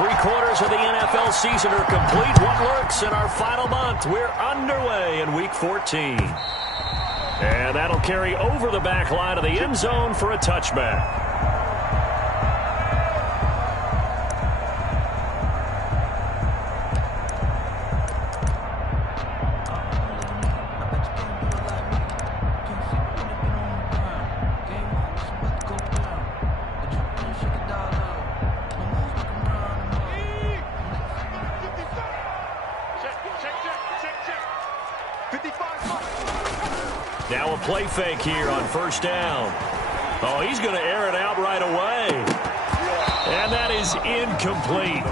3/4 of the NFL season are complete. What lurks in our final month? We're underway in Week 14. And that'll carry over the back line of the end zone for a touchback. Now a play fake here on first down. Oh, he's going to air it out right away. And that is incomplete.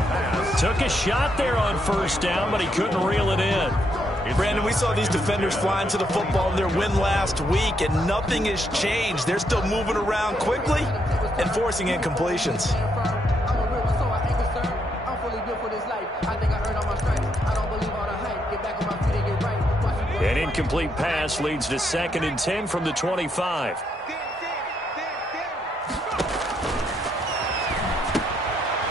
Took a shot there on first down, but he couldn't reel it in. Brandon, we saw these defenders flying to the football in their win last week, and nothing has changed. They're still moving around quickly and forcing incompletions. An incomplete pass leads to 2nd and 10 from the 25.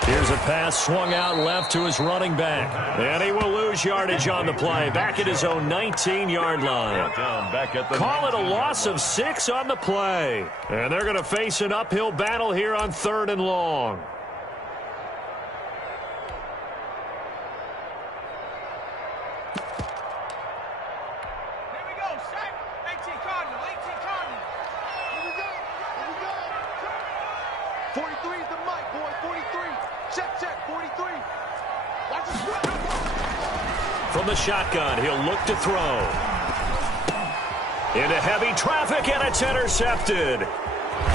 Here's a pass swung out left to his running back. And he will lose yardage on the play. Back at his own 19-yard line. Call it a loss of 6 on the play. And they're going to face an uphill battle here on 3rd and long. From the shotgun, he'll look to throw. Into heavy traffic, and it's intercepted.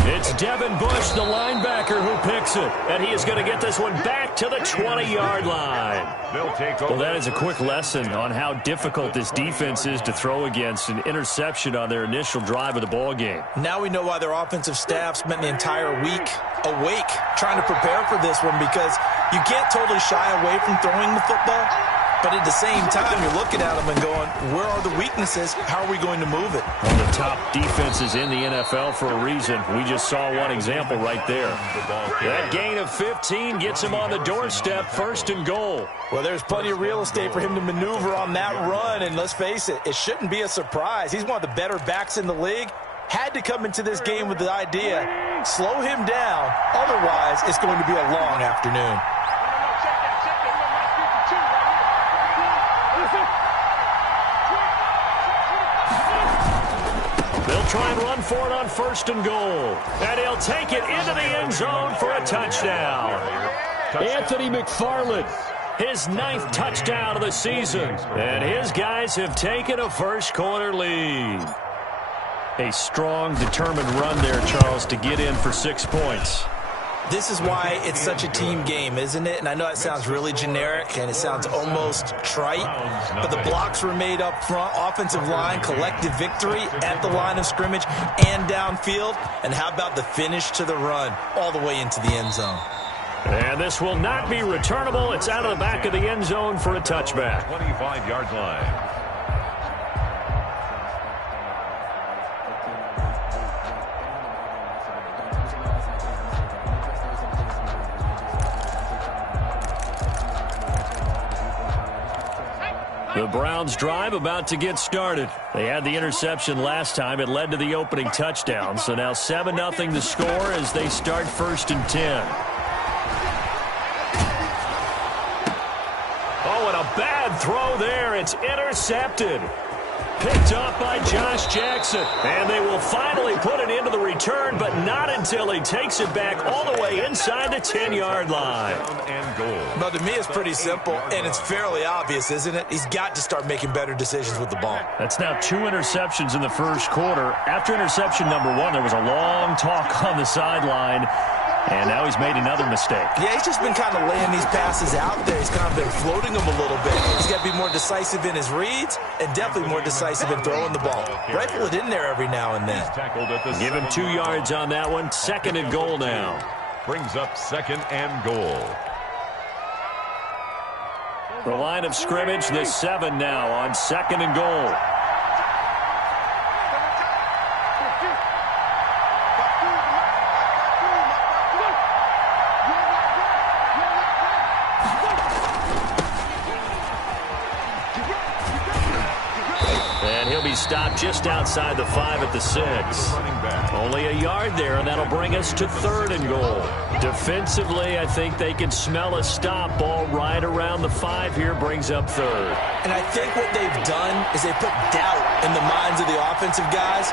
It's Devin Bush, the linebacker, who picks it. And he is going to get this one back to the 20-yard line. Well, that is a quick lesson on how difficult this defense is to throw against. An interception on their initial drive of the ball game. Now we know why their offensive staff spent the entire week awake trying to prepare for this one, because you can't totally shy away from throwing the football. But at the same time, you're looking at them and going, where are the weaknesses? How are we going to move it? One of the top defenses in the NFL for a reason. We just saw one example right there. That gain of 15 gets him on the doorstep, 1st and goal. Well, there's plenty of real estate for him to maneuver on that run. And let's face it, it shouldn't be a surprise. He's one of the better backs in the league. Had to come into this game with the idea, slow him down. Otherwise, it's going to be a long afternoon. They'll try and run for it on 1st and goal. And he'll take it into the end zone for a touchdown. Anthony McFarland, his 9th touchdown of the season. And his guys have taken a first-quarter lead. A strong, determined run there, Charles, to get in for 6 points. This is why it's such a team game, isn't it? And I know it sounds really generic and it sounds almost trite, but the blocks were made up front, offensive line, collective victory at the line of scrimmage and downfield. And how about the finish to the run all the way into the end zone? And this will not be returnable. It's out of the back of the end zone for a touchback. 25-yard line. The Browns' drive about to get started. They had the interception last time. It led to the opening touchdown. So now 7-0 the score as they start 1st and 10. Oh, and a bad throw there. It's intercepted. Picked up by Josh Jackson. And they will finally put it into the return, but not until he takes it back all the way inside the 10-yard line. But to me, it's pretty simple, and it's fairly obvious, isn't it? He's got to start making better decisions with the ball. That's now 2 interceptions in the first quarter. After interception number 1, there was a long talk on the sideline. And now he's made another mistake. Yeah, he's just been kind of laying these passes out there. He's kind of been floating them a little bit. He's got to be more decisive in his reads and definitely more decisive in throwing the ball. Rifle it in there every now and then. Give him 2 yards on that one. 2nd and goal now. Brings up 2nd and goal. The line of scrimmage, the 7 now on 2nd and goal. He's stopped just outside the 5 at the 6. Only a yard there, and that'll bring us to 3rd and goal. Defensively, I think they can smell a stop. Ball right around the 5 here brings up 3rd. And I think what they've done is they put doubt in the minds of the offensive guys.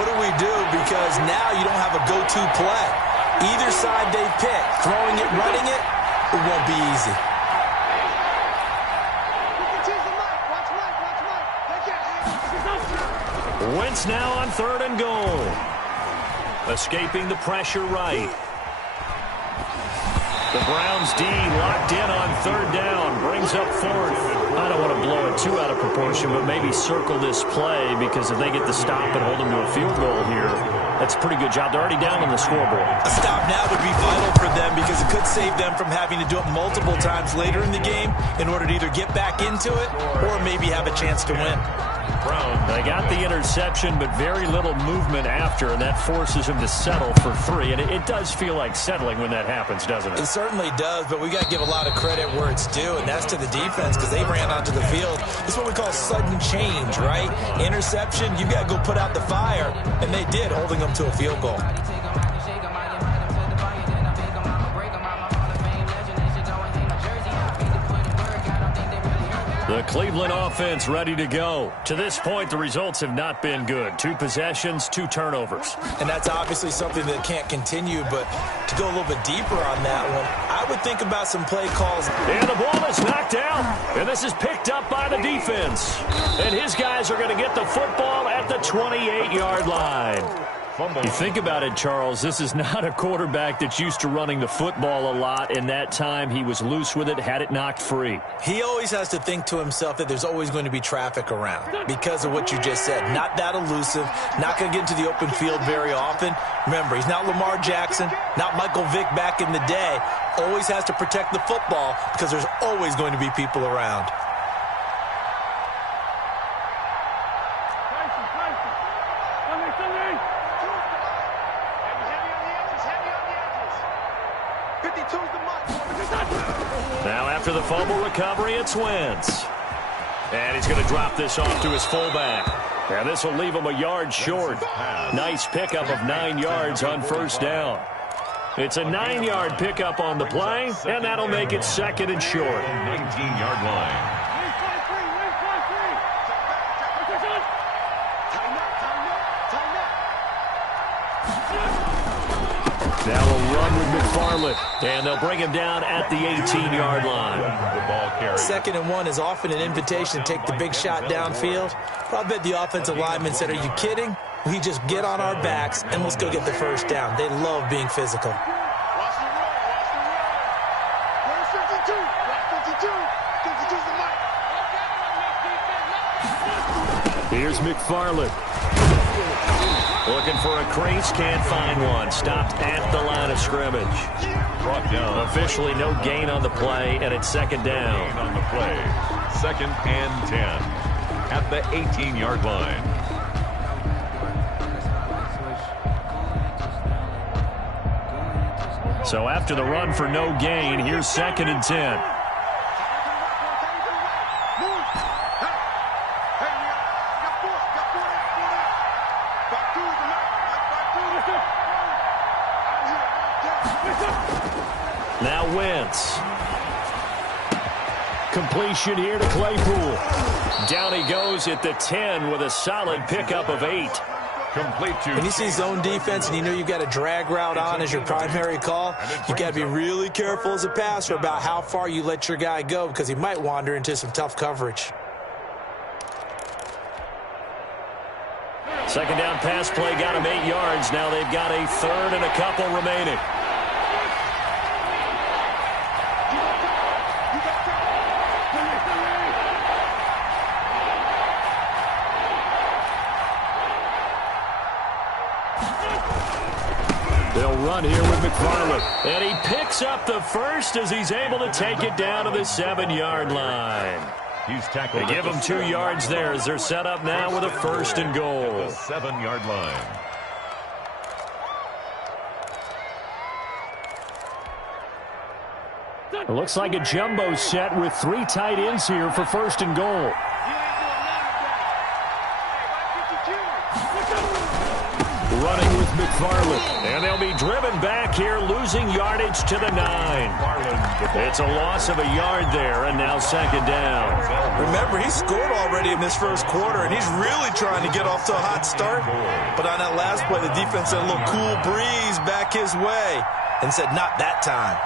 What do we do? Because now you don't have a go-to play. Either side they pick, throwing it, running it, it won't be easy. Wentz now on 3rd and goal. Escaping the pressure right. The Browns D locked in on 3rd down. Brings up 4th. I don't want to blow it too out of proportion, but maybe circle this play, because if they get the stop and hold them to a field goal here, that's a pretty good job. They're already down on the scoreboard. A stop now would be vital for them, because it could save them from having to do it multiple times later in the game in order to either get back into it or maybe have a chance to win. They got the interception, but very little movement after, and that forces him to settle for 3. And it does feel like settling when that happens, doesn't it? It certainly does, but we got to give a lot of credit where it's due, and that's to the defense, because they ran onto the field. This is what we call sudden change, right? Interception, you got to go put out the fire, and they did, holding them to a field goal. The Cleveland offense ready to go. To this point, the results have not been good. 2 possessions, 2 turnovers. And that's obviously something that can't continue, but to go a little bit deeper on that one, I would think about some play calls. And the ball is knocked out, and this is picked up by the defense. And his guys are going to get the football at the 28-yard line. You think about it, Charles, this is not a quarterback that's used to running the football a lot. In that time, he was loose with it, had it knocked free. He always has to think to himself that there's always going to be traffic around because of what you just said. Not that elusive, not going to get into the open field very often. Remember, he's not Lamar Jackson, not Michael Vick back in the day. Always has to protect the football because there's always going to be people around. Now after the fumble recovery, it's Wentz. And he's going to drop this off to his fullback. And this will leave him a yard short. Nice pickup of 9 yards on 1st down. It's a 9-yard pickup on the play, and that'll make it 2nd and short. 19-yard line. Now a run with McFarland, and they'll bring him down at the 18-yard line. 2nd and 1 is often an invitation to take the big shot downfield. But I bet the offensive lineman said, "Are you kidding? We just get on our backs and let's go get the 1st down." They love being physical. Here's McFarland. Looking for a crease, can't find one. Stopped at the line of scrimmage. Brought down. Officially no gain on the play, and it's 2nd down. Gain on the play. 2nd and 10 at the 18-yard line. So after the run for no gain, here's 2nd and 10. Now Wentz. Completion here to Claypool. Down he goes at the 10 with a solid pickup of 8. Complete to. When you see zone defense and you know you've got a drag route on as your primary call, you got to be really careful as a passer about how far you let your guy go, because he might wander into some tough coverage. 2nd down pass play got him 8 yards. Now they've got a 3rd and a couple remaining. They'll run here with McFarland. And he picks up the 1st as he's able to take it down to the 7-yard line. He's tackled. They give him 2 yards there as they're set up now with a 1st and goal. At the 7-yard line. It looks like a jumbo set with 3 tight ends here for 1st and goal. McFarland. And they'll be driven back here, losing yardage to the 9. It's a loss of a yard there, and now second down. Remember, he scored already in this first quarter, and he's really trying to get off to a hot start. But on that last play, the defense had a little cool breeze back his way and said, not that time.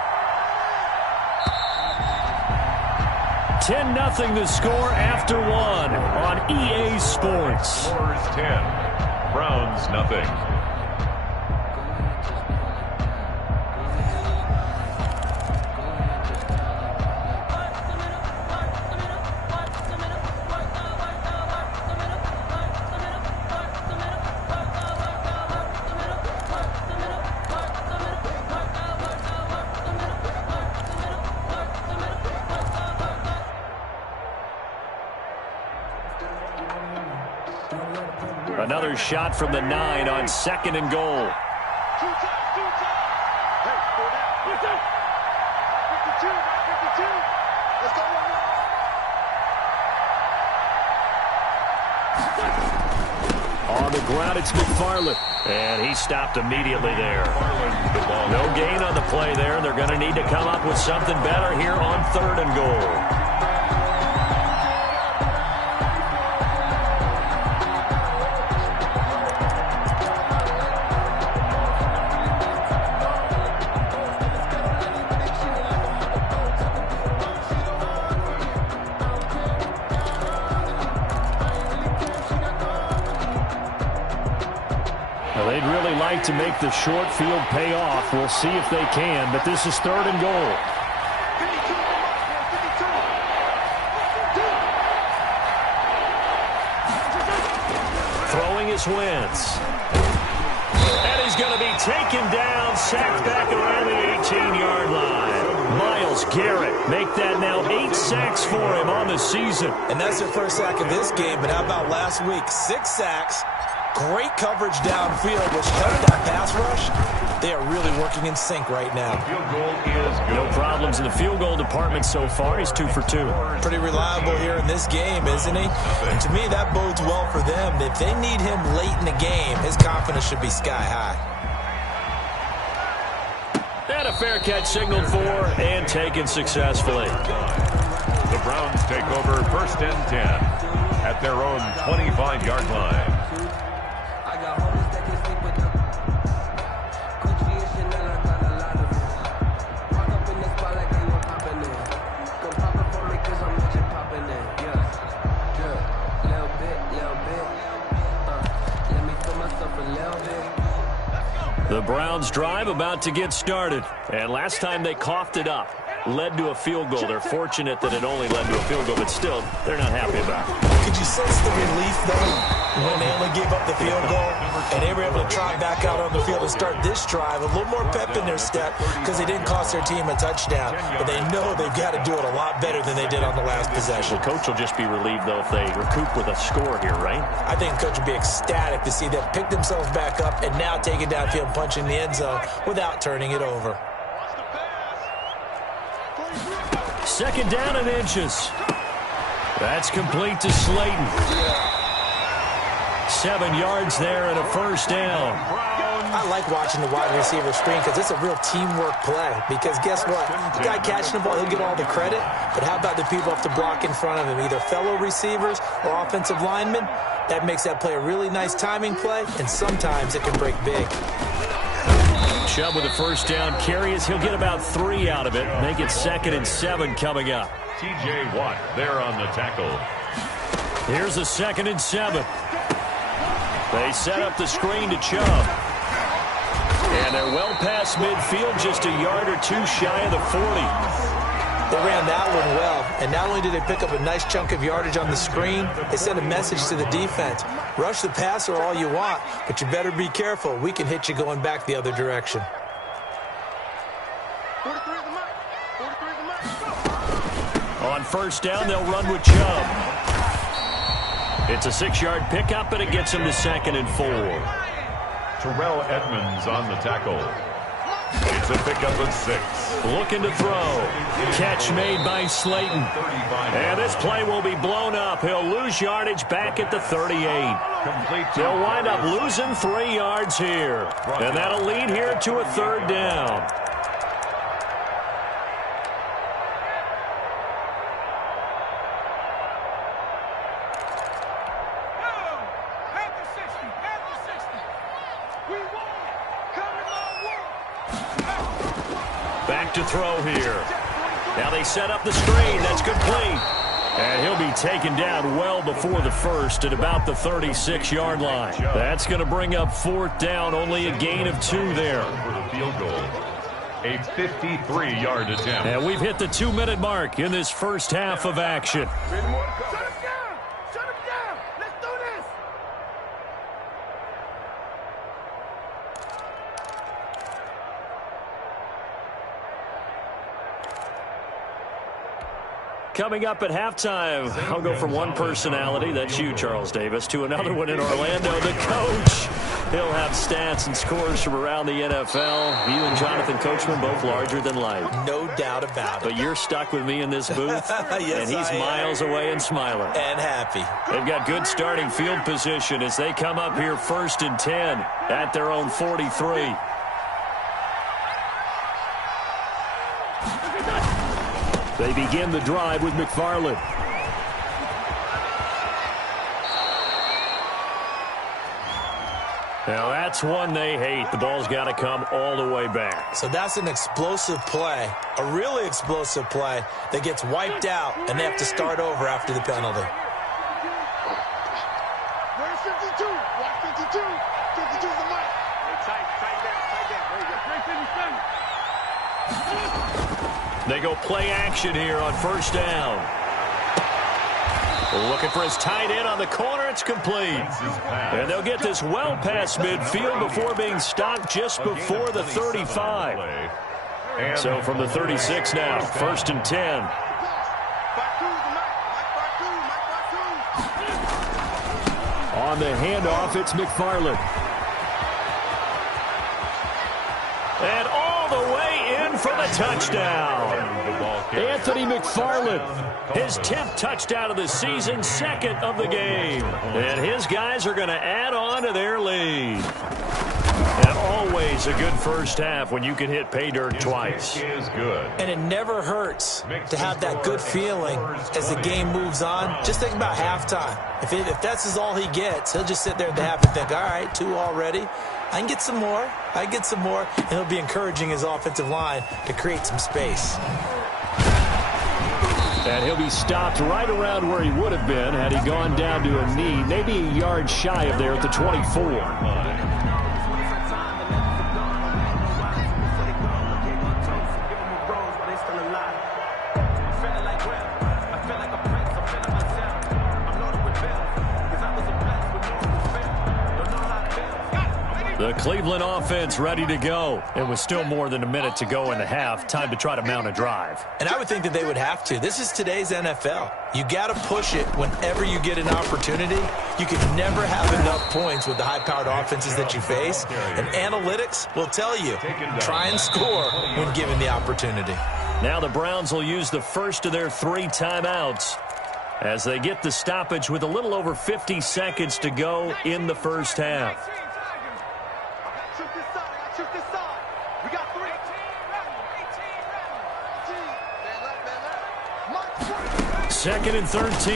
10-0 the score after one on EA Sports. Score is 10. Browns, nothing. Another shot from the 9 on second and goal. On the ground, it's McFarland. And he stopped immediately there. No gain on the play there. They're going to need to come up with something better here on third and goal. They'd really like to make the short field pay off. We'll see if they can, but this is third and goal. Throwing is Wentz. And he's going to be taken down, sacked back around the 18-yard line. Myles Garrett make that now 8 sacks for him on the season. And that's their first sack of this game, but how about last week? 6 sacks. Great coverage downfield, which helped that pass rush. They are really working in sync right now. Field goal is good. No problems in the field goal department so far. He's 2 for 2. Pretty reliable here in this game, isn't he? And to me, that bodes well for them. If they need him late in the game, his confidence should be sky high. And a fair catch signaled for and taken successfully. The Browns take over first and 10 at their own 25-yard line. The Browns drive about to get started. And last time they coughed it up, led to a field goal. They're fortunate that it only led to a field goal, but still, they're not happy about it. Could you sense the relief, though, when they only gave up the field goal and they were able to trot back out on the field and start this drive? A little more pep in their step because they didn't cost their team a touchdown. But they know they've got to do it a lot better than they did on the last possession. The coach will just be relieved, though, if they recoup with a score here, right? I think the coach will be ecstatic to see them pick themselves back up and now take it downfield and punch in the end zone without turning it over. Second down and inches. That's complete to Slayton. 7 yards there and a first down. I like watching the wide receiver screen because it's a real teamwork play. Because guess what? The guy catching the ball, he'll get all the credit. But how about the people off the block in front of him, either fellow receivers or offensive linemen? That makes that play a really nice timing play, and sometimes it can break big. Chubb with a first down carry as he'll get about 3 out of it. Make it 2nd and 7 coming up. T.J. Watt there on the tackle. Here's a 2nd and 7. They set up the screen to Chubb. And they're well past midfield, just a yard or 2 shy of the 40. They ran that one well, and not only did they pick up a nice chunk of yardage on the screen, they sent a message to the defense. Rush the passer all you want, but you better be careful. We can hit you going back the other direction. On first down, they'll run with Chubb. It's a 6-yard pickup, and it gets him to 2nd and 4. Terrell Edmonds on the tackle. It's a pickup of 6. Looking to throw. Catch made by Slayton. And this play will be blown up. He'll lose yardage back at the 38. Complete. They'll wind up losing 3 yards here. And that'll lead here to a 3rd down. Back to throw here. Now they set up the screen. That's complete. And he'll be taken down well before the first at about the 36-yard line. That's going to bring up 4th down. Only a gain of 2 there. For the field goal. A 53-yard attempt. And we've hit the 2-minute mark in this first half of action. Coming up at halftime, I'll go from one personality, that's you, Charles Davis, to another one in Orlando, the coach. He'll have stats and scores from around the NFL. You and Jonathan Coachman both larger than life. No doubt about it. But you're stuck with me in this booth, yes, and he's miles away and smiling. And happy. They've got good starting field position as they come up here 1st and 10 at their own 43. They begin the drive with McFarland. Now that's one they hate. The ball's got to come all the way back. So that's an explosive play, a really explosive play that gets wiped out, and they have to start over after the penalty. Where's 52? Block 52. 52 is the mic. Tight down. There you go. 357. They go play action here on 1st down. Looking for his tight end on the corner. It's complete. And they'll get this well past midfield before being stopped just before the 35. So from the 36 now, 1st and 10. On the handoff, it's McFarland. And all the way in for the touchdown. Anthony McFarland, his 10th touchdown of the season, 2nd of the game. And his guys are going to add on to their lead. And always a good first half when you can hit pay dirt twice. Is good. And it never hurts to have that good feeling as the game moves on. Just think about halftime. If that's all he gets, he'll just sit there at the half and think, all right, 2 already. I can get some more. And he'll be encouraging his offensive line to create some space. And he'll be stopped right around where he would have been had he gone down to a knee, maybe a yard shy of there at the 24. The Cleveland offense ready to go. It was still more than a minute to go in the half. Time to try to mount a drive. And I would think that they would have to. This is today's NFL. You got to push it whenever you get an opportunity. You can never have enough points with the high-powered offenses that you face. And analytics will tell you, try and score when given the opportunity. Now the Browns will use the first of their 3 timeouts as they get the stoppage with a little over 50 seconds to go in the first half. Second and 13.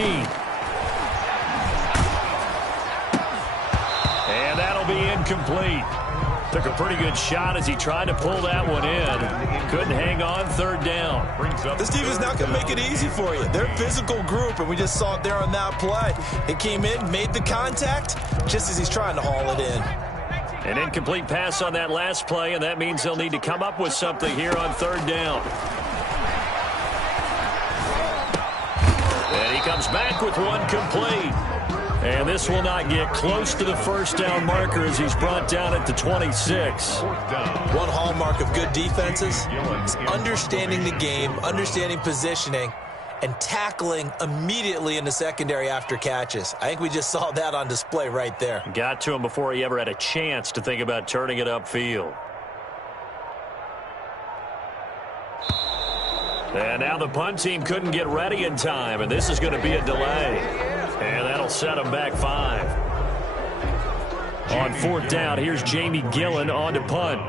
And that'll be incomplete. Took a pretty good shot as he tried to pull that one in. Couldn't hang on, 3rd down. This team is not going to make it easy for you. They're a physical group, and we just saw it there on that play. It came in, made the contact, just as he's trying to haul it in. An incomplete pass on that last play, and that means they'll need to come up with something here on 3rd down. And he comes back with one complete. And this will not get close to the first down marker as he's brought down at the 26. One hallmark of good defenses is understanding the game, understanding positioning, and tackling immediately in the secondary after catches. I think we just saw that on display right there. Got to him before he ever had a chance to think about turning it upfield. And now the punt team couldn't get ready in time, and this is going to be a delay. And that'll set them back 5. On fourth down, here's Jamie Gillen on to punt.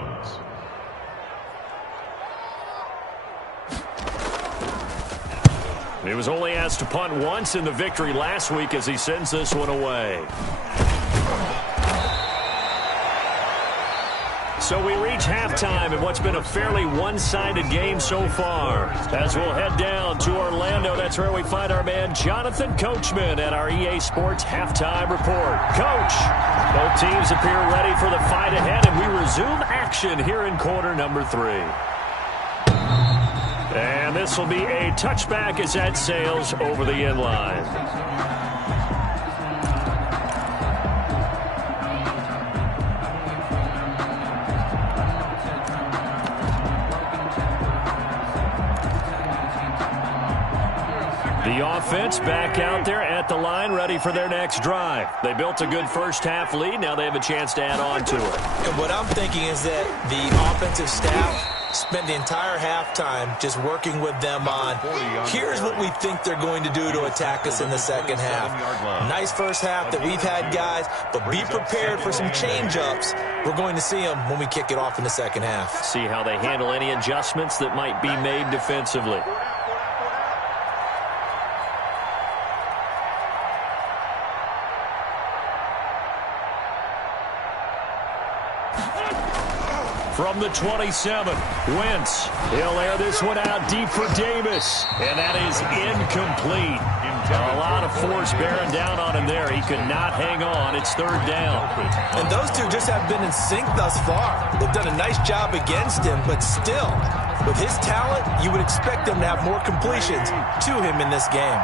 He was only asked to punt once in the victory last week as he sends this one away. So we reach halftime in what's been a fairly one-sided game so far. As we'll head down to Orlando, that's where we find our man Jonathan Coachman at our EA Sports Halftime Report. Coach, both teams appear ready for the fight ahead, and we resume action here in quarter number 3. And this will be a touchback as that sails over the end line. The offense back out there at the line, ready for their next drive. They built a good first-half lead. Now they have a chance to add on to it. And what I'm thinking is that the offensive staff spent the entire halftime just working with them on, here's what we think they're going to do to attack us in the second half. Nice first half that we've had, guys, but be prepared for some change-ups. We're going to see them when we kick it off in the second half. See how they handle any adjustments that might be made defensively. From the 27, Wentz. He'll air this one out deep for Davis. And that is incomplete. A lot of force bearing down on him there. He could not hang on. It's third down. And those two just have been in sync thus far. They've done a nice job against him, but still, with his talent, you would expect them to have more completions to him in this game.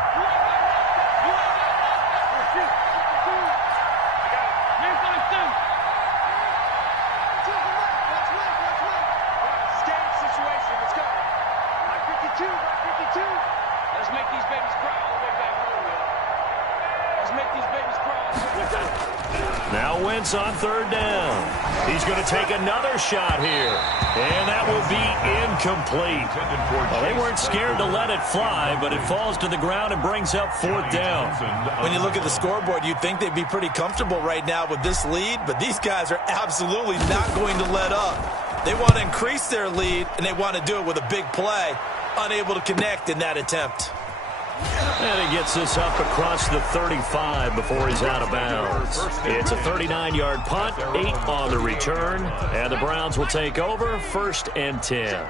Now Wentz on third down. He's going to take another shot here. And that will be incomplete. Well, they weren't scared to let it fly, but it falls to the ground and brings up fourth down. When you look at the scoreboard, you'd think they'd be pretty comfortable right now with this lead, but these guys are absolutely not going to let up. They want to increase their lead, and they want to do it with a big play. Unable to connect in that attempt. And he gets this up across the 35 before he's out of bounds. It's a 39-yard punt, 8 on the return, and the Browns will take over, 1st and 10.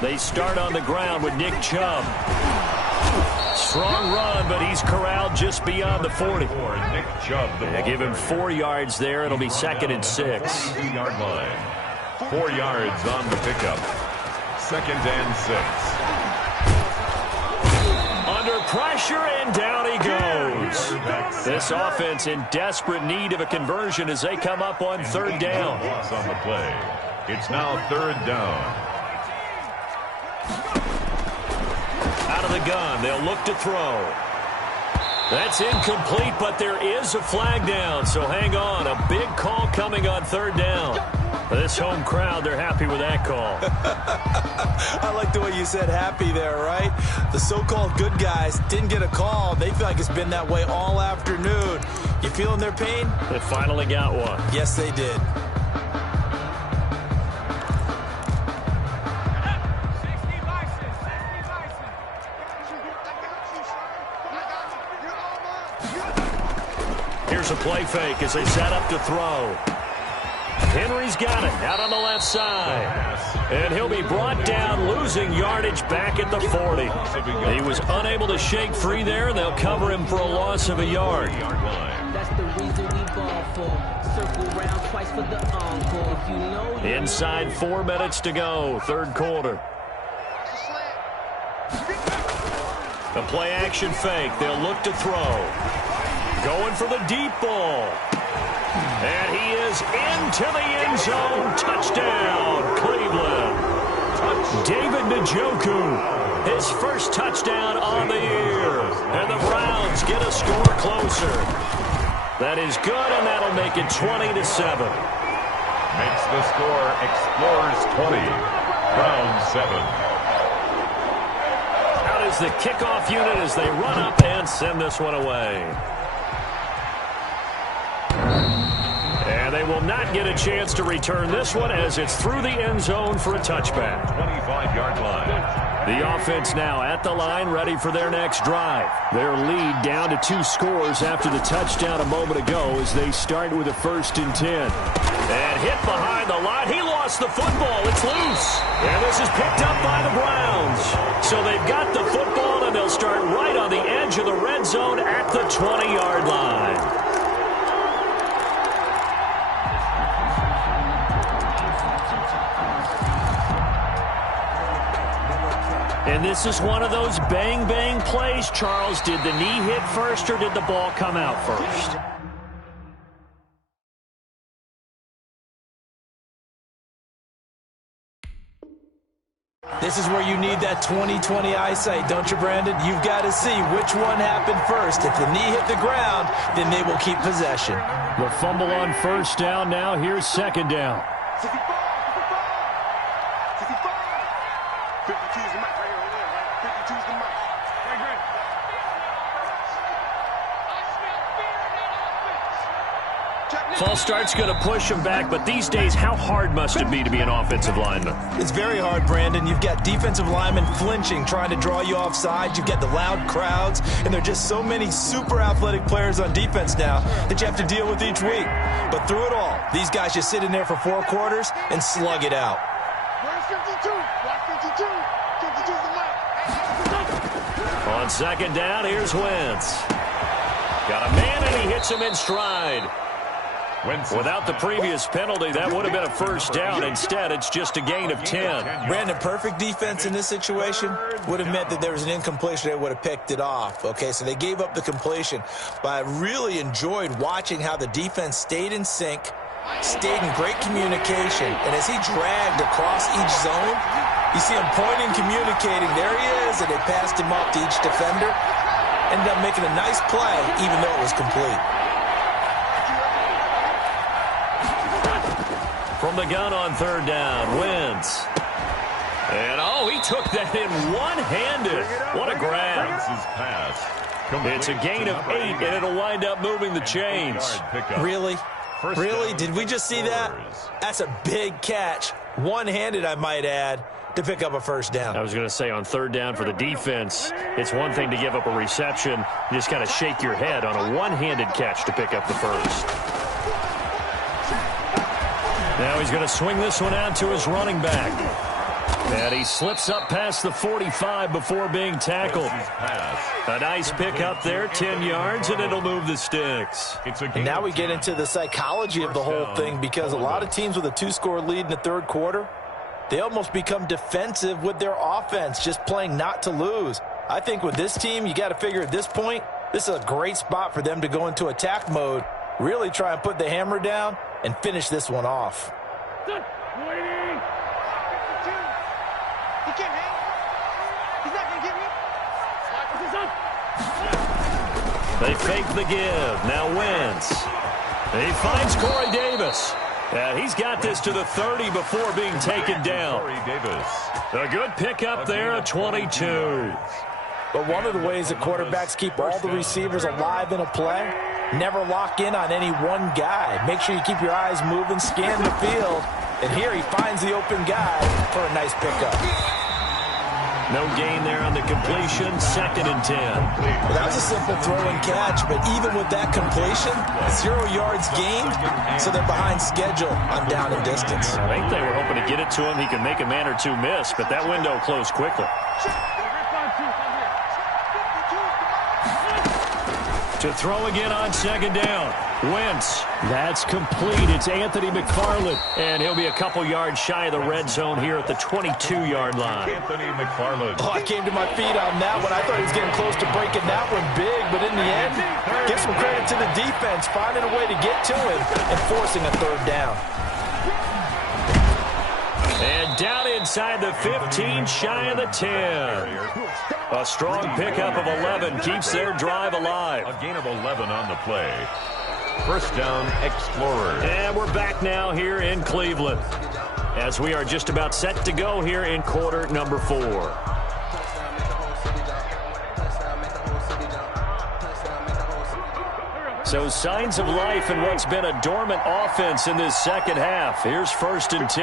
They start on the ground with Nick Chubb. Strong run, but he's corralled just beyond the 40. Nick Chubb, They give him 4 yards there. It'll be 2nd and 6. 2-yard line. 4 yards on the pickup. 2nd and 6. Under pressure, and down he goes. This offense in desperate need of a conversion as they come up on third down. On the play. It's now 3rd down. Out of the gun, they'll look to throw. That's incomplete, but there is a flag down, so hang on. A big call coming on third down. This home crowd, they're happy with that call. I like the way you said happy there, right? The so-called good guys didn't get a call. They feel like it's been that way all afternoon. You feeling their pain? They finally got one. Yes, they did. Here's a play fake as they set up to throw. Henry's got it out on the left side. And he'll be brought down, losing yardage back at the 40. He was unable to shake free there, and they'll cover him for a loss of a yard. That's the reason we ball for. Circle round twice for the encore. You know. Inside 4 minutes to go, third quarter. A play action fake. They'll look to throw. Going for the deep ball. And he is into the end zone. Touchdown, Cleveland. David Njoku, his first touchdown on the year. And the Browns get a score closer. That is good, and that'll make it 20-7. Makes the score Explorers 20, Browns 7. Out is the kickoff unit as they run up and send this one away. will not get a chance to return this one as it's through the end zone for a touchback. 25-yard line. The offense now at the line, ready for their next drive. Their lead down to 2 scores after the touchdown a moment ago as they start with a 1st and 10. And hit behind the line. He lost the football. It's loose. And this is picked up by the Browns. So they've got the football, and they'll start right on the edge of the red zone at the 20-yard line. And this is one of those bang-bang plays, Charles. Did the knee hit first or did the ball come out first? This is where you need that 20/20 eyesight, don't you, Brandon? You've got to see which one happened first. If the knee hit the ground, then they will keep possession. The fumble on 1st down. Now here's 2nd down. 52 is the mic right here. Hold on, right? 52 is the mic. Great. False start's going to push him back, but these days, how hard must it be to be an offensive lineman? It's very hard, Brandon. You've got defensive linemen flinching, trying to draw you off sides. You've got the loud crowds, and there are just so many super athletic players on defense now that you have to deal with each week. But through it all, these guys just sit in there for 4 quarters and slug it out. Where's 52? Block 52. 52 is the mic. On 2nd down, here's Wentz. Got a man, and he hits him in stride. Without the previous penalty, that would have been a 1st down. Instead, it's just a gain of 10. Brandon, perfect defense in this situation would have meant that there was an incompletion. They would have picked it off. Okay, so they gave up the completion. But I really enjoyed watching how the defense stayed in sync, stayed in great communication. And as he dragged across each zone, you see him pointing, communicating. There he is, and they passed him off to each defender. Ended up making a nice play, even though it was complete. From the gun on 3rd down, Wentz. And, he took that in one-handed. What a grab. It's a gain of 8, and it'll wind up moving the chains. Really? Really? Did we just see that? That's a big catch. One-handed, I might add, to pick up a 1st down. I was going to say on 3rd down for the defense, it's one thing to give up a reception. You just got to shake your head on a one-handed catch to pick up the 1st. Now he's going to swing this one out to his running back. And he slips up past the 45 before being tackled. A nice pick up there, 10 yards, and it'll move the sticks. And now we get into the psychology of the whole thing, because a lot of teams with a 2-score lead in the 3rd quarter, they almost become defensive with their offense, just playing not to lose. I think with this team, you got to figure at this point, this is a great spot for them to go into attack mode, really try and put the hammer down and finish this one off. He can't hang. He's not going to get me. They fake the give. Now Wentz. He finds Corey Davis. And he's got this to the 30 before being taken down. A good pickup there, a 22. But one of the ways that quarterbacks keep all the receivers alive in a play, never lock in on any one guy. Make sure you keep your eyes moving, scan the field. And here he finds the open guy for a nice pickup. No gain there on the completion, 2nd and 10. Well, that was a simple throw and catch, but even with that completion, 0 yards gained, so they're behind schedule on down and distance. I think they were hoping to get it to him. He could make a man or two miss, but that window closed quickly. To throw again on 2nd down. Wentz. That's complete. It's Anthony McFarland. And he'll be a couple yards shy of the red zone here at the 22-yard line. Anthony McFarland. Oh, I came to my feet on that one. I thought he was getting close to breaking that one big, but in the end, give some credit to the defense, finding a way to get to him and forcing a 3rd down. And down inside the 15, shy of the 10. A strong pickup of 11 keeps their drive alive. A gain of 11 on the play. 1st down, Explorers. And we're back now here in Cleveland as we are just about set to go here in quarter number 4. So signs of life in what's been a dormant offense in this second half. Here's 1st and 10.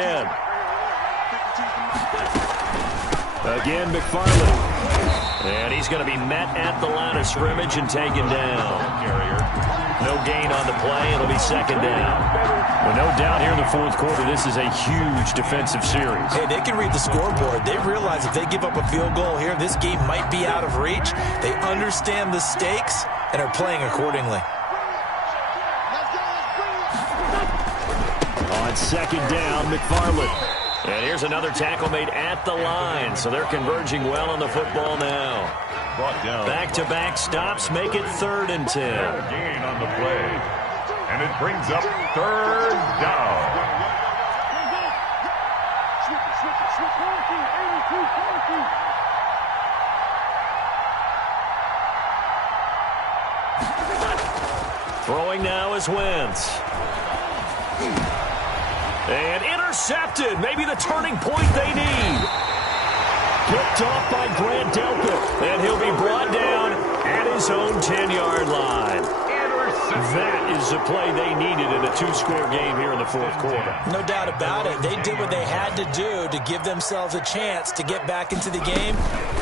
Again, McFarland. And he's going to be met at the line of scrimmage and taken down. No gain on the play. It'll be 2nd down. Well, no doubt here in the 4th quarter, this is a huge defensive series. Hey, they can read the scoreboard. They realize if they give up a field goal here, this game might be out of reach. They understand the stakes and are playing accordingly. On 2nd down, McFarland. And here's another tackle made at the line. So they're converging well on the football now. Back-to-back stops make it 3rd and 10. Gain on the play. And it brings up 3rd down. Throwing now is Wentz. And intercepted. Maybe the turning point they need. Picked off by Grant Delpit. And he'll be brought down at his own 10-yard line. That is the play they needed in a 2-score game here in the 4th quarter. No doubt about it. They did what they had to do to give themselves a chance to get back into the game.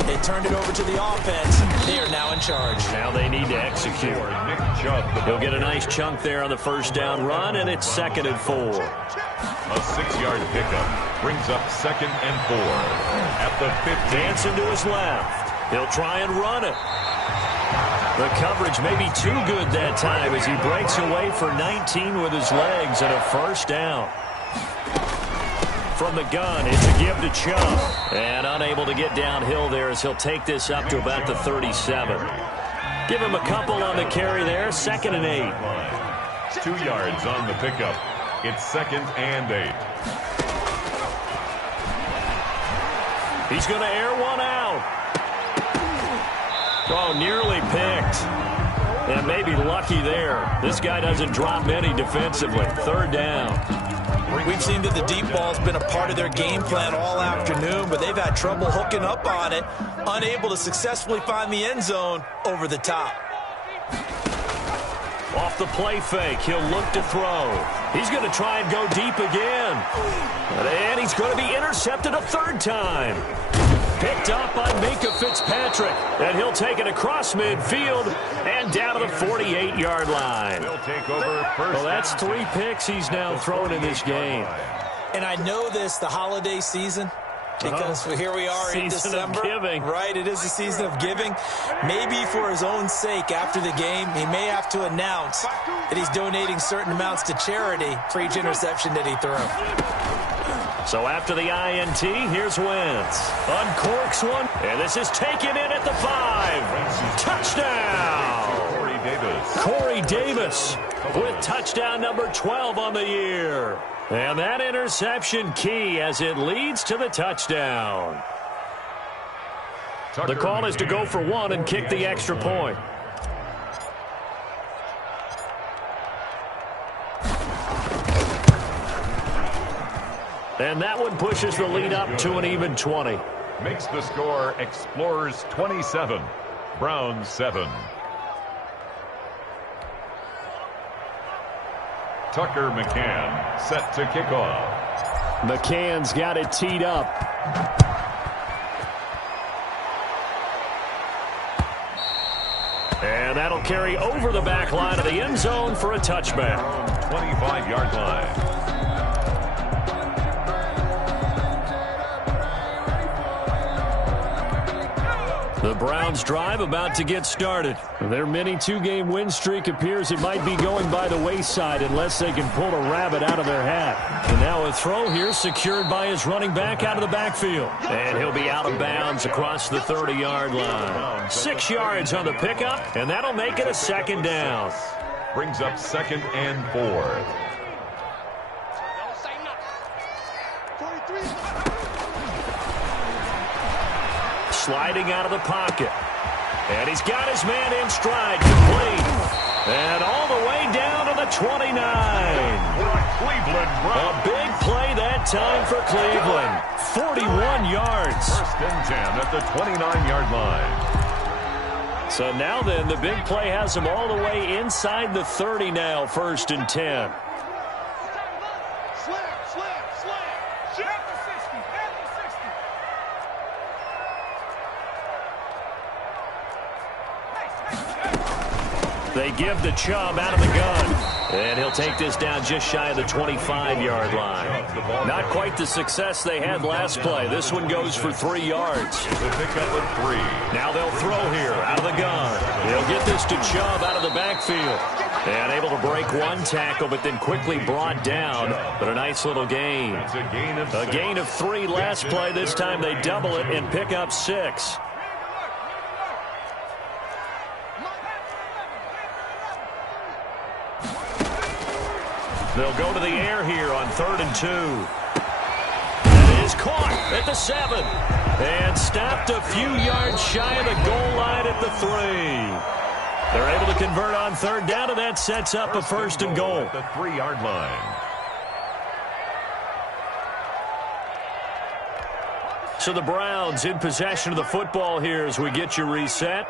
They turned it over to the offense. They are now in charge. Now they need to execute. He'll get a nice chunk there on the 1st down run, and it's 2nd and 4. A 6-yard pickup brings up 2nd and 4 at the 15. Dancing to his left. He'll try and run it. The coverage may be too good that time as he breaks away for 19 with his legs and a 1st down. From the gun, it's a give to Chubb. And unable to get downhill there as he'll take this up to about the 37. Give him a couple on the carry there, 2nd and 8. 2 yards on the pickup. It's 2nd and 8. He's going to air one out. Oh, nearly picked. And maybe lucky there. This guy doesn't drop any defensively. 3rd down. We've seen that the deep ball's been a part of their game plan all afternoon, but they've had trouble hooking up on it, unable to successfully find the end zone over the top. Off the play fake, he'll look to throw. He's going to try and go deep again. And he's going to be intercepted a 3rd time. Picked up by Minkah Fitzpatrick. And he'll take it across midfield and down to the 48-yard line. He'll take over first. Well, that's 3 picks he's now thrown in this game. And I know this, the holiday season, because here we are in December. Season of giving. Right, it is the season of giving. Maybe for his own sake after the game, he may have to announce that he's donating certain amounts to charity for each interception that he threw. So after the INT, here's Wentz. Uncorks one, and this is taken in at the 5. Touchdown! Corey Davis with touchdown number 12 on the year. And that interception key as it leads to the touchdown. The call is to go for 1 and kick the extra point. And that one pushes the lead up to an even 20. Makes the score Explorers 27, Browns 7. Tucker McCann set to kick off. McCann's got it teed up. And that'll carry over the back line of the end zone for a touchback. 25-yard line. The Browns drive about to get started. Their mini 2-game win streak appears it might be going by the wayside unless they can pull a rabbit out of their hat. And now a throw here secured by his running back out of the backfield. And he'll be out of bounds across the 30-yard line. 6 yards on the pickup, and that'll make it a 2nd down. Brings up 2nd and 4. Sliding out of the pocket. And he's got his man in stride, complete. And all the way down to the 29. A big play that time for Cleveland. 41 yards. 1st and 10 at the 29-yard line. So now then, the big play has them all the way inside the 30 now, 1st and 10. They give the Chubb out of the gun. And he'll take this down just shy of the 25-yard line. Not quite the success they had last play. This one goes for 3 yards. Now they'll throw here out of the gun. He'll get this to Chubb out of the backfield. And able to break one tackle, but then quickly brought down. But a nice little gain. A gain of 3 last play. This time they double it and pick up 6. They'll go to the air here on 3rd and 2. And it is caught at the 7. And stopped a few yards shy of the goal line at the 3. They're able to convert on 3rd down, and that sets up a 1st and goal. At the 3-yard line. So the Browns in possession of the football here as we get you reset.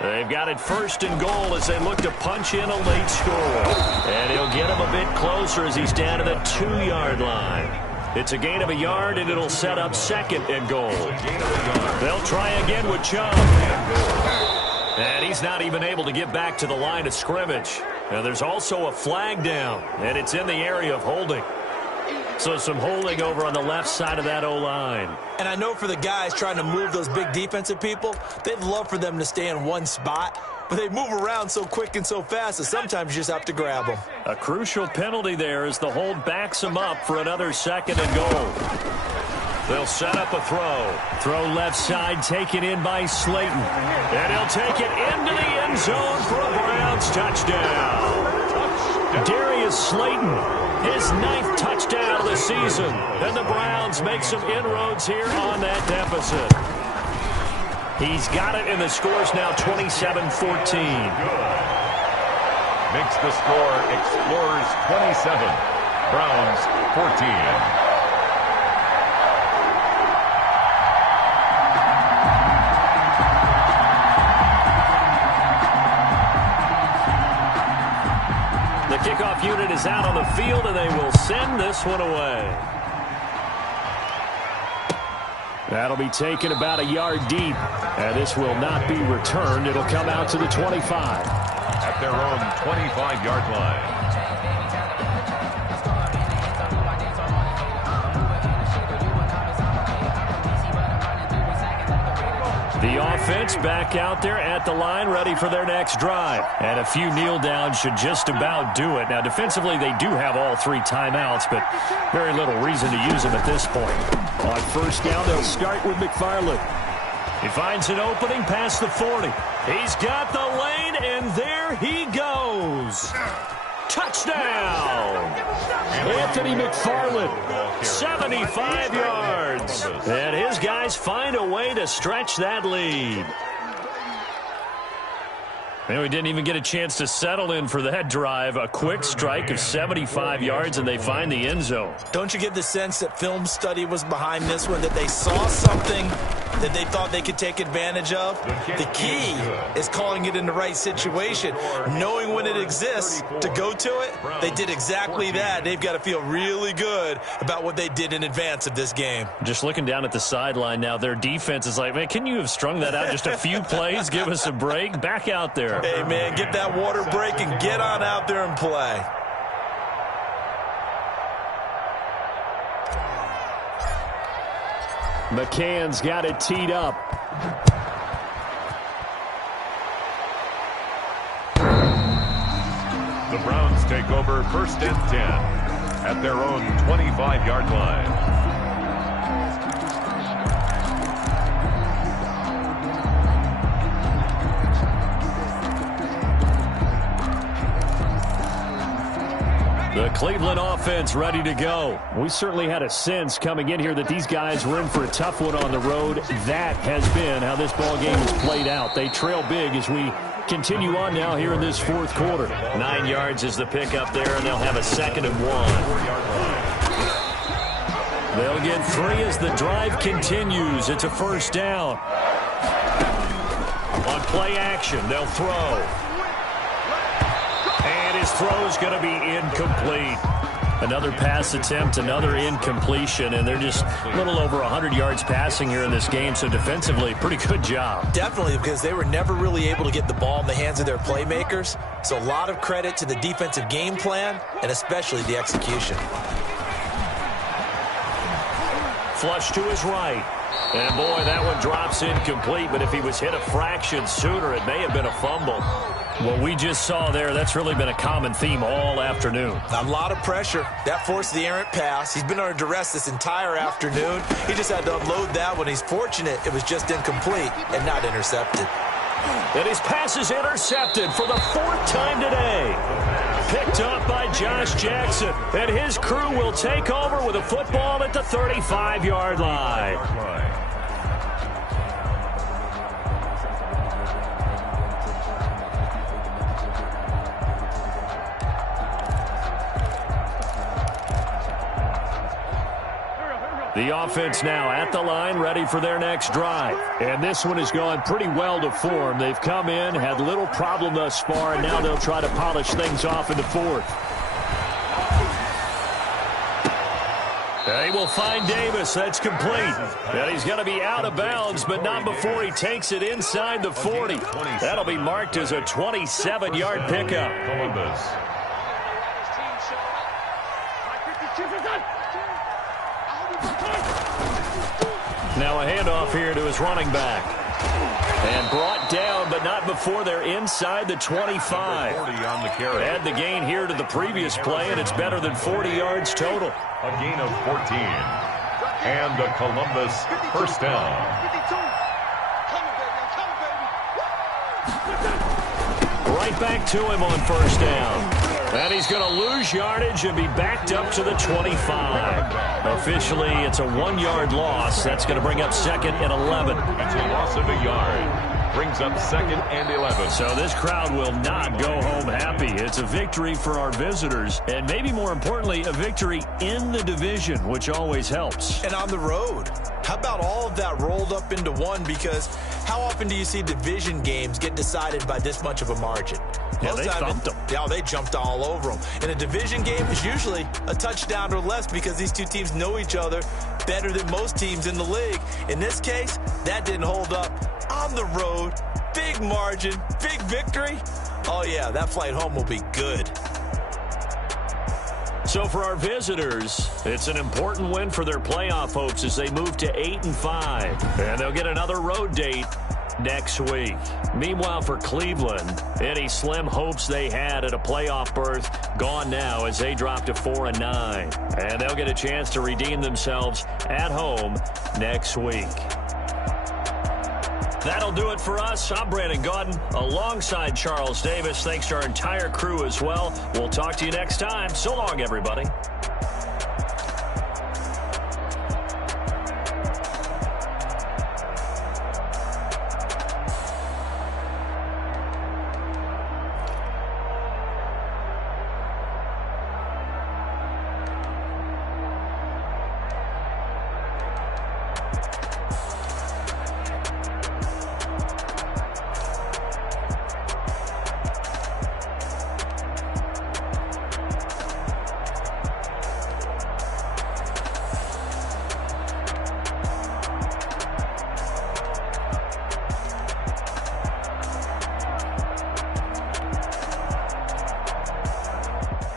They've got it 1st and goal as they look to punch in a late score. And he'll get him a bit closer as he's down to the 2-yard line. It's a gain of a yard, and it'll set up 2nd and goal. They'll try again with Chubb. And he's not even able to get back to the line of scrimmage. Now there's also a flag down, and it's in the area of holding. So some holding over on the left side of that O-line. And I know for the guys trying to move those big defensive people, they'd love for them to stay in one spot. But they move around so quick and so fast that sometimes you just have to grab them. A crucial penalty there as the hold backs them up for another 2nd and goal. They'll set up a throw. Throw left side, taken in by Slayton. And he'll take it into the end zone for a Browns touchdown. Darius Slayton, his 9th touchdown of the season. And the Browns make some inroads here on that deficit. He's got it, and the score's now 27-14. Makes the score Explorers 27, Browns 14. The kickoff unit is out on the field, and they will send this one away. That'll be taken about a yard deep, and this will not be returned. It'll come out to the 25. At their own 25-yard line. The offense back out there at the line, ready for their next drive. And a few kneel downs should just about do it. Now, defensively, they do have all 3 timeouts, but very little reason to use them at this point. On 1st down, they'll start with McFarland. He finds an opening past the 40. He's got the lane, and there he goes. Touchdown! Anthony McFarland, 75 yards. And his guys find a way to stretch that lead. And we didn't even get a chance to settle in for that drive. A quick strike of 75 yards, and they find the end zone. Don't you get the sense that film study was behind this one, that they saw something that they thought they could take advantage of? The key is calling it in the right situation, knowing when it exists to go to it. They did exactly that. They've got to feel really good about what they did in advance of this game. Just looking down at the sideline now, their defense is like, man, can you have strung that out just a few plays? Give us a break. Back out there. Hey, man, get that water break and get on out there and play. McCann's got it teed up. The Browns take over 1st and 10 at their own 25-yard line. The Cleveland offense ready to go. We certainly had a sense coming in here that these guys were in for a tough one on the road. That has been how this ball game has played out. They trail big as we continue on now here in this 4th quarter. 9 yards is the pickup there, and they'll have a 2nd and 1. They'll get 3 as the drive continues. It's a 1st down. On play action. They'll throw. And his throw is going to be incomplete. Another pass attempt, another incompletion, and they're just a little over 100 yards passing here in this game, so defensively, pretty good job. Definitely, because they were never really able to get the ball in the hands of their playmakers, so a lot of credit to the defensive game plan, and especially the execution. Flush to his right. And, boy, that one drops incomplete, but if he was hit a fraction sooner, it may have been a fumble. What we just saw there, that's really been a common theme all afternoon. A lot of pressure. That forced the errant pass. He's been under duress this entire afternoon. He just had to unload that one. He's fortunate it was just incomplete and not intercepted. And his pass is intercepted for the 4th time today. Picked up by Josh Jackson. And his crew will take over with a football at the 35-yard line. The offense now at the line, ready for their next drive. And this one has gone pretty well to form. They've come in, had little problem thus far, and now they'll try to polish things off in the 4th. They will find Davis. That's complete. And he's going to be out of bounds, but not before he takes it inside the 40. That'll be marked as a 27-yard pickup. Columbus. Now a handoff here to his running back. And brought down, but not before they're inside the 25. 40 on the carry. Add the gain here to the previous play, and it's better than 40 yards total. A gain of 14. And a Columbus first down. Right back to him on first down. And he's going to lose yardage and be backed up to the 25. Officially, it's a 1-yard loss. That's going to bring up 2nd and 11. That's a loss of a yard. Brings up 2nd and 11. So this crowd will not go home happy. It's a victory for our visitors, and maybe more importantly, a victory in the division, which always helps. And on the road. How about all of that rolled up into one? Because how often do you see division games get decided by this much of a margin? Yeah, they thumped them. Yeah, they jumped all over them. In a division game, it's usually a touchdown or less because these two teams know each other better than most teams in the league. In this case, that didn't hold up. On the road, big margin, big victory. Oh, yeah, that flight home will be good. So for our visitors, it's an important win for their playoff hopes as they move to 8-5. And they'll get another road date next week. Meanwhile, for Cleveland, any slim hopes they had at a playoff berth gone now as they drop to 4-9. And they'll get a chance to redeem themselves at home next week. That'll do it for us. I'm Brandon Gaudin alongside Charles Davis. Thanks to our entire crew as well. We'll talk to you next time. So long, everybody.